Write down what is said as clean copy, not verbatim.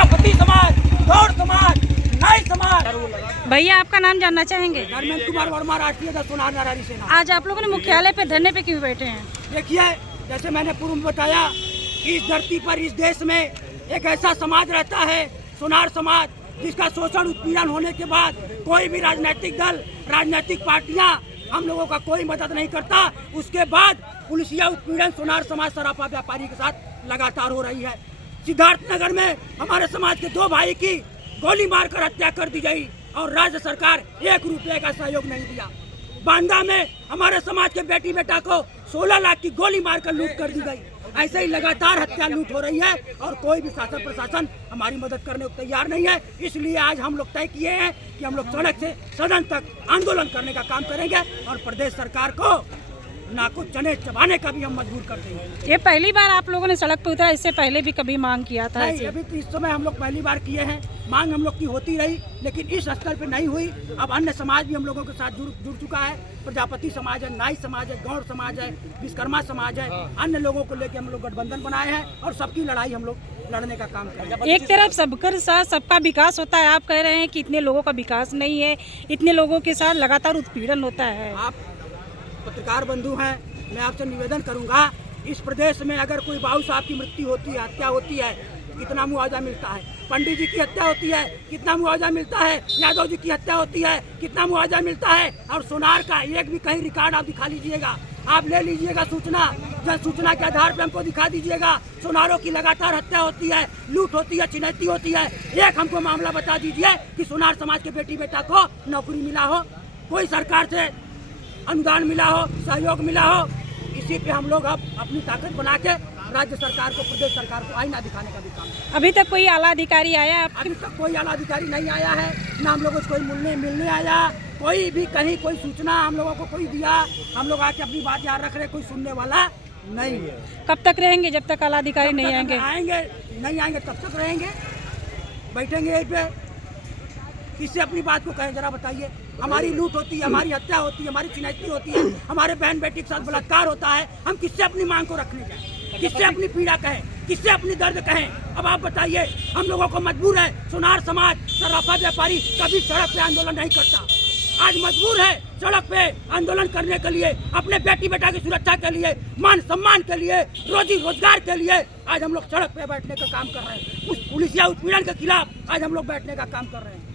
प्रजापति समाज, गौड़ समाज, नाई समाज। भैया आपका नाम जानना चाहेंगे? धर्मेंद्र कुमार वर्मा, राष्ट्रीय अध्यक्ष सोनार नारायणी सेना। आज आप लोगों ने मुख्यालय पे धरने पे क्यों बैठे हैं? देखिए, जैसे मैंने पूर्व में बताया कि इस धरती पर, इस देश में एक ऐसा समाज रहता है, सोनार समाज, जिसका शोषण उत्पीड़न होने के बाद कोई भी राजनीतिक दल, राजनीतिक पार्टियां हम लोगों का कोई मदद नहीं करता। उसके बाद पुलिसिया उत्पीड़न सोनार समाज सराफा व्यापारी के साथ लगातार हो रही है। सिद्धार्थनगर में हमारे समाज के 2 भाई की गोली मारकर हत्या कर दी गई और राज्य सरकार 1 रुपये का सहयोग नहीं दिया। बांदा में हमारे समाज के बेटी बेटा को 16 लाख की गोली मारकर लूट कर दी गई। ऐसे ही लगातार हत्या लूट हो रही है और कोई भी शासन प्रशासन हमारी मदद करने को तैयार नहीं है। इसलिए आज हम लोग तय किए हैं कि हम लोग सड़क से सदन तक आंदोलन करने का काम करेंगे और प्रदेश सरकार को नाको चने चबाने का भी हम मजबूर कर देंगे। ये पहली बार आप लोगों ने सड़क पे उतरा, इससे पहले भी कभी मांग किया था? नहीं, अभी तो इस समय हम लोग पहली बार किए हैं। मांग हम लोग की होती रही, लेकिन इस स्तर पे नहीं हुई। अब अन्य समाज भी हम लोगों के साथ जुड़ चुका है। प्रजापति समाज है, नाई समाज है, गौड़ समाज है, विश्वकर्मा समाज है। अन्य लोगों को लेकर हम लोग गठबंधन बनाए हैं और सबकी लड़ाई हम लोग लड़ने का काम करेंगे। एक तरफ सबकर साथ सबका विकास होता है, आप कह रहे हैं कि इतने लोगों का विकास नहीं है, इतने लोगों के साथ लगातार उत्पीड़न होता है। आप पत्रकार बंधु हैं, मैं आपसे निवेदन करूंगा, इस प्रदेश में अगर कोई बाबू साहब की मृत्यु होती है, हत्या होती है, कितना मुआवजा मिलता है? पंडित जी की हत्या होती है, कितना मुआवजा मिलता है? यादव जी की हत्या होती है, कितना मुआवजा मिलता है? और सोनार का एक भी कहीं रिकॉर्ड आप दिखा लीजिएगा, आप ले लीजिएगा सूचना, जन सूचना के आधार पर हमको दिखा दीजिएगा। सोनारों की लगातार हत्या होती है, लूट होती है, छिनैती होती है। एक हमको मामला बता दीजिए कि सोनार समाज के बेटी बेटा को नौकरी मिला हो, कोई सरकार से अनुदान मिला हो, सहयोग मिला हो। इसी पे हम लोग अब अपनी ताकत बना के राज्य सरकार को, प्रदेश सरकार को आईना दिखाने का भी काम है। अभी तक कोई आला अधिकारी आया? अभी तक कोई आला अधिकारी नहीं आया है, ना हम लोगों को कोई मिलने आया, कोई भी कहीं कोई सूचना हम लोगों को कोई दिया। हम लोग आके अपनी बात याद रख रहे, कोई सुनने वाला नहीं है। कब तक रहेंगे जब तक आला अधिकारी नहीं आएंगे? नहीं आएंगे तब तक रहेंगे, बैठेंगे यहीं पे। किससे अपनी बात को कहें, जरा बताइए। हमारी लूट होती है, हमारी हत्या होती है, हमारी चिनैती होती है, हमारे बहन बेटी के साथ बलात्कार होता है। हम किससे अपनी मांग को रखने जाएं? किससे अपनी पीड़ा कहें? किससे अपनी दर्द कहें? अब आप बताइए। हम लोगों को मजबूर है, सोनार समाज सराफा व्यापारी कभी सड़क पे आंदोलन नहीं करता, आज मजबूर है सड़क पे आंदोलन करने के लिए, अपने बेटी बेटा की सुरक्षा के लिए, मान सम्मान के लिए, रोजी रोजगार के लिए। आज हम लोग सड़क पे बैठने का काम कर रहे हैं। उस पुलिसिया उत्पीड़न के खिलाफ आज हम लोग बैठने का काम कर रहे हैं।